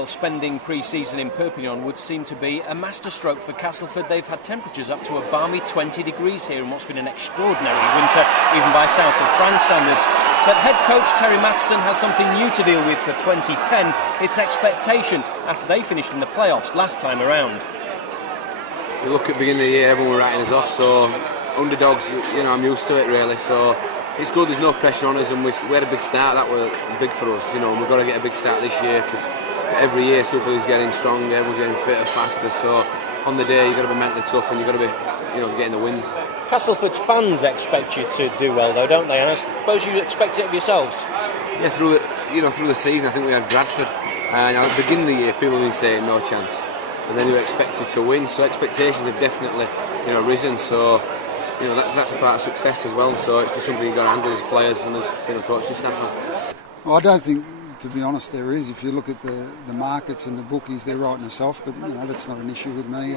Well, spending pre-season in Perpignan would seem to be a masterstroke for Castleford. They've had temperatures up to a balmy 20 degrees here in what's been an extraordinary winter, even by south of France standards. But head coach Terry Matheson has something new to deal with for 2010. It's expectation after they finished in the playoffs last time around. You look at the beginning of the year, everyone were writing us off, so underdogs, I'm used to it really, so it's good, there's no pressure on us, and we had a big start, that was big for us, and we've got to get a big start this year, because every year Super League's getting stronger, everyone's getting fitter, faster, so on the day you've got to be mentally tough and you've got to be, getting the wins. Castleford's fans expect you to do well though, don't they? And I suppose you expect it of yourselves? Yeah, through the season I think we had Bradford, and at the beginning of the year people have been saying no chance, and then you were expected to win, so expectations have definitely risen, so that's a part of success as well, so it's just something you've got to handle as players and as coaching staff. Well, I don't think, to be honest, there is. If you look at the markets and the bookies, they're writing us off, but that's not an issue with me.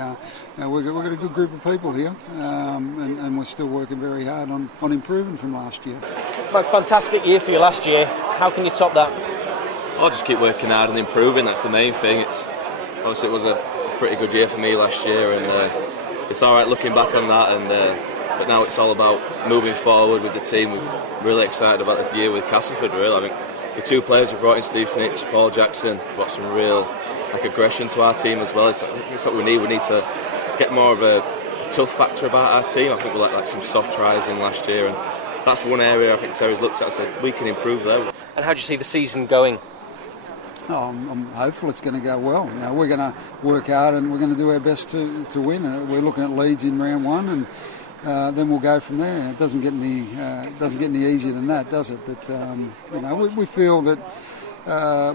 We've got a good group of people here, and we're still working very hard on improving from last year. Like, fantastic year for you last year. How can you top that? I'll just keep working hard and improving. That's the main thing. Obviously it was a pretty good year for me last year, and it's all right looking back on that. But now it's all about moving forward with the team. We're really excited about the year with Castleford. Really, I mean, the two players we brought in, Steve Snitch, Paul Jackson, brought some real aggression to our team as well. It's what we need. We need to get more of a tough factor about our team. I think we let some soft tries in last year, and that's one area I think Terry's looked at and said we can improve there. And how do you see the season going? I'm hopeful it's going to go well. We're going to work hard and we're going to do our best to win. We're looking at Leeds in round one, and then we'll go from there. It doesn't get any easier than that, does it? But we feel that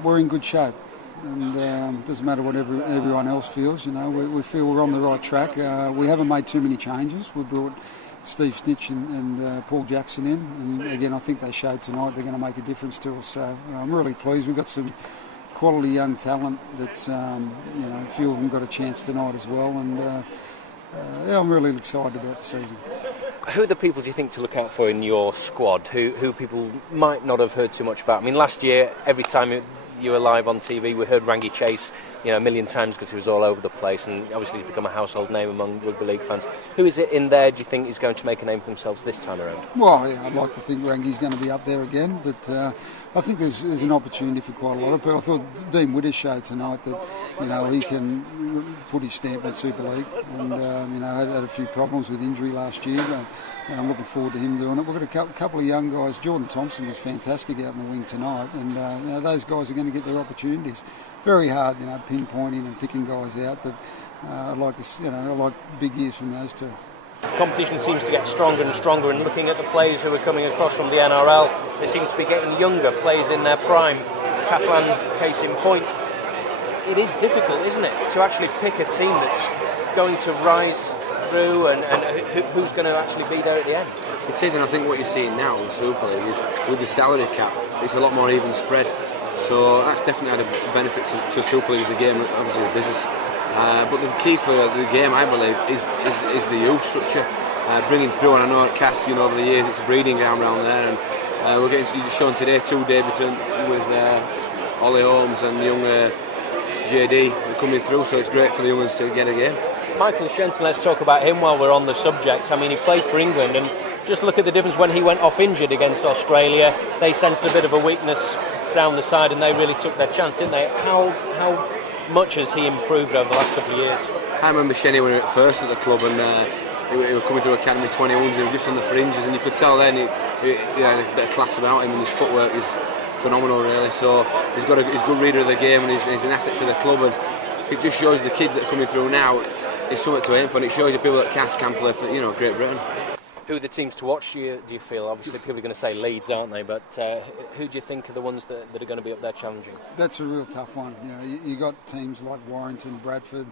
we're in good shape, and it doesn't matter what everyone else feels. We feel we're on the right track. We haven't made too many changes. We brought Steve Snitch and Paul Jackson in, and again I think they showed tonight they're going to make a difference to us. So I'm really pleased. We've got some quality young talent that's a few of them got a chance tonight as well, and I'm really excited about the season. Who are the people do you think to look out for in your squad who people might not have heard too much about? I mean, last year every time you were live on TV we heard Rangi Chase a million times because he was all over the place, and obviously he's become a household name among rugby league fans. Who is it in there do you think is going to make a name for themselves this time around? Well, yeah, I'd like to think Rangi's going to be up there again, but I think there's an opportunity for quite a lot of people. I thought Dean Widders showed tonight that he can put his stamp on Super League, and had a few problems with injury last year, but I'm looking forward to him doing it. We've got a couple of young guys. Jordan Thompson was fantastic out in the wing tonight, and those guys are going to get their opportunities. Very hard, pinpointing and picking guys out, but I like big years from those two. Competition seems to get stronger and stronger, and looking at the players who are coming across from the NRL, they seem to be getting younger, players in their prime. Catalan's case in point. It is difficult, isn't it, to actually pick a team that's going to rise through and who's going to actually be there at the end. It is, and I think what you're seeing now in Super League is with the salary cap, it's a lot more even spread. So that's definitely had a benefit to Super League as a game, obviously a business. But the key for the game, I believe, is the youth structure. Bringing through, and I know at Cass, over the years it's a breeding ground around there, and we're getting shown today two debutants with Ollie Holmes and young JD coming through, so it's great for the young ones to get a game. Michael Shenton, let's talk about him while we're on the subject. I mean, he played for England, and just look at the difference when he went off injured against Australia. They sensed a bit of a weakness down the side, and they really took their chance, didn't they? How much has he improved over the last couple of years? I remember Shenny when he was first at the club, and he was coming to Academy 21s, he was just on the fringes, and you could tell then he had a bit of class about him, and his footwork is phenomenal really, so he's a good reader of the game, and he's an asset to the club, and it just shows the kids that are coming through now it's something to aim for, and it shows you people that Cass can play for Great Britain. Who are the teams to watch, do you feel? Obviously people are going to say Leeds, aren't they, but who do you think are the ones that are going to be up there challenging? That's a real tough one. You got teams like Warrington, Bradford,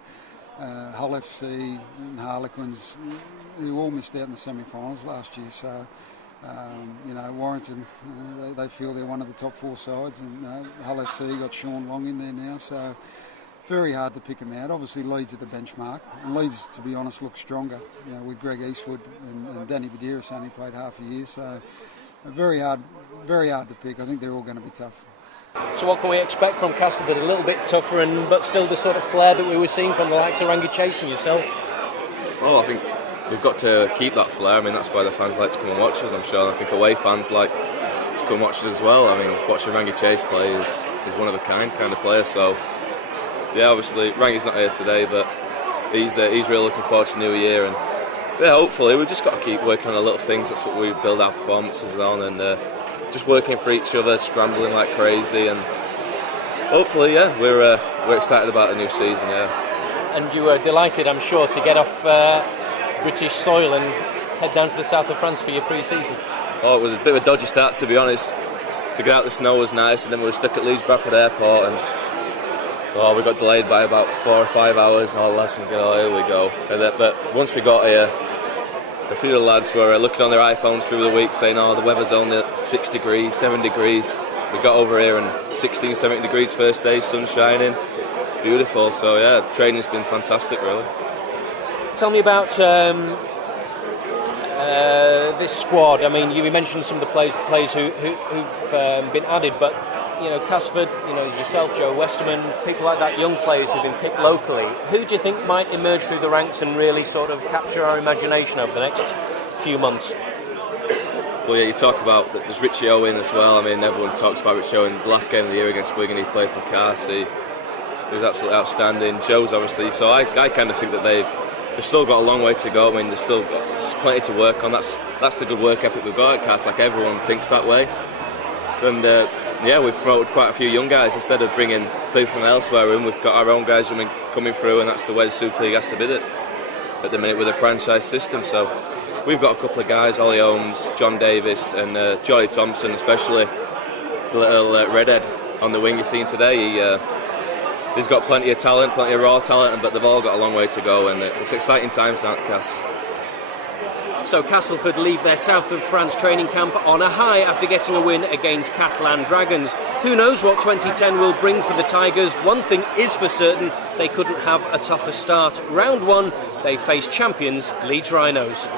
Hull FC and Harlequins who all missed out in the semi-finals last year, so Warrington, they feel they're one of the top four sides, and Hull FC got Sean Long in there now, so very hard to pick them out. Obviously Leeds are the benchmark, and Leeds, to be honest, look stronger, with Greg Eastwood and Danny Badiris only played half a year, so very hard to pick. I think they're all going to be tough. So what can we expect from Castleford? A little bit tougher, but still the sort of flair that we were seeing from the likes of Rangi Chase and yourself? Well, I think we've got to keep that flair. I mean, that's why the fans like to come and watch us, I'm sure. I think away fans like to come and watch us as well. I mean, watching Rangi Chase play is one of a kind of player. So, yeah, obviously, Rangi's not here today, but he's really looking forward to New Year. And, yeah, hopefully, we've just got to keep working on the little things. That's what we build our performances on. And just working for each other, scrambling like crazy. And hopefully, yeah, we're excited about the new season, yeah. And you were delighted, I'm sure, to get off British soil and head down to the south of France for your pre-season. Oh, it was a bit of a dodgy start, to be honest. To get out the snow was nice, and then we were stuck at Leeds Bradford Airport, and we got delayed by about 4 or 5 hours, and all the lads were here we go. But once we got here, a few of the lads were looking on their iPhones through the week saying, the weather's only 6 degrees, 7 degrees. We got over here and 16, 17 degrees first day, sun shining. Beautiful, so yeah, training's been fantastic, really. Tell me about this squad. I mean, you mentioned some of the players who've been added, but Castleford, yourself, Joe Westerman, people like that, young players who've been picked locally. Who do you think might emerge through the ranks and really sort of capture our imagination over the next few months? Well, yeah, you talk about there's Richie Owen as well. I mean, everyone talks about Richie Owen. The last game of the year against Wigan, he played for Carcy. He was absolutely outstanding. Joe's obviously, so I kind of think that they've still got a long way to go. I mean, there's still got plenty to work on. That's the good work ethic we've got at Cast. Like, everyone thinks that way. And yeah, we've promoted quite a few young guys instead of bringing people from elsewhere in. We've got our own guys coming through, and that's the way the Super League has to be at the minute with a franchise system. So we've got a couple of guys, Ollie Holmes, John Davis, and Johnny Thompson, especially the little redhead on the wing you've seen today. He's got plenty of talent, plenty of raw talent, but they've all got a long way to go, and it's exciting times now at Cass. So Castleford leave their south of France training camp on a high after getting a win against Catalan Dragons. Who knows what 2010 will bring for the Tigers? One thing is for certain, they couldn't have a tougher start. Round 1, they face champions Leeds Rhinos.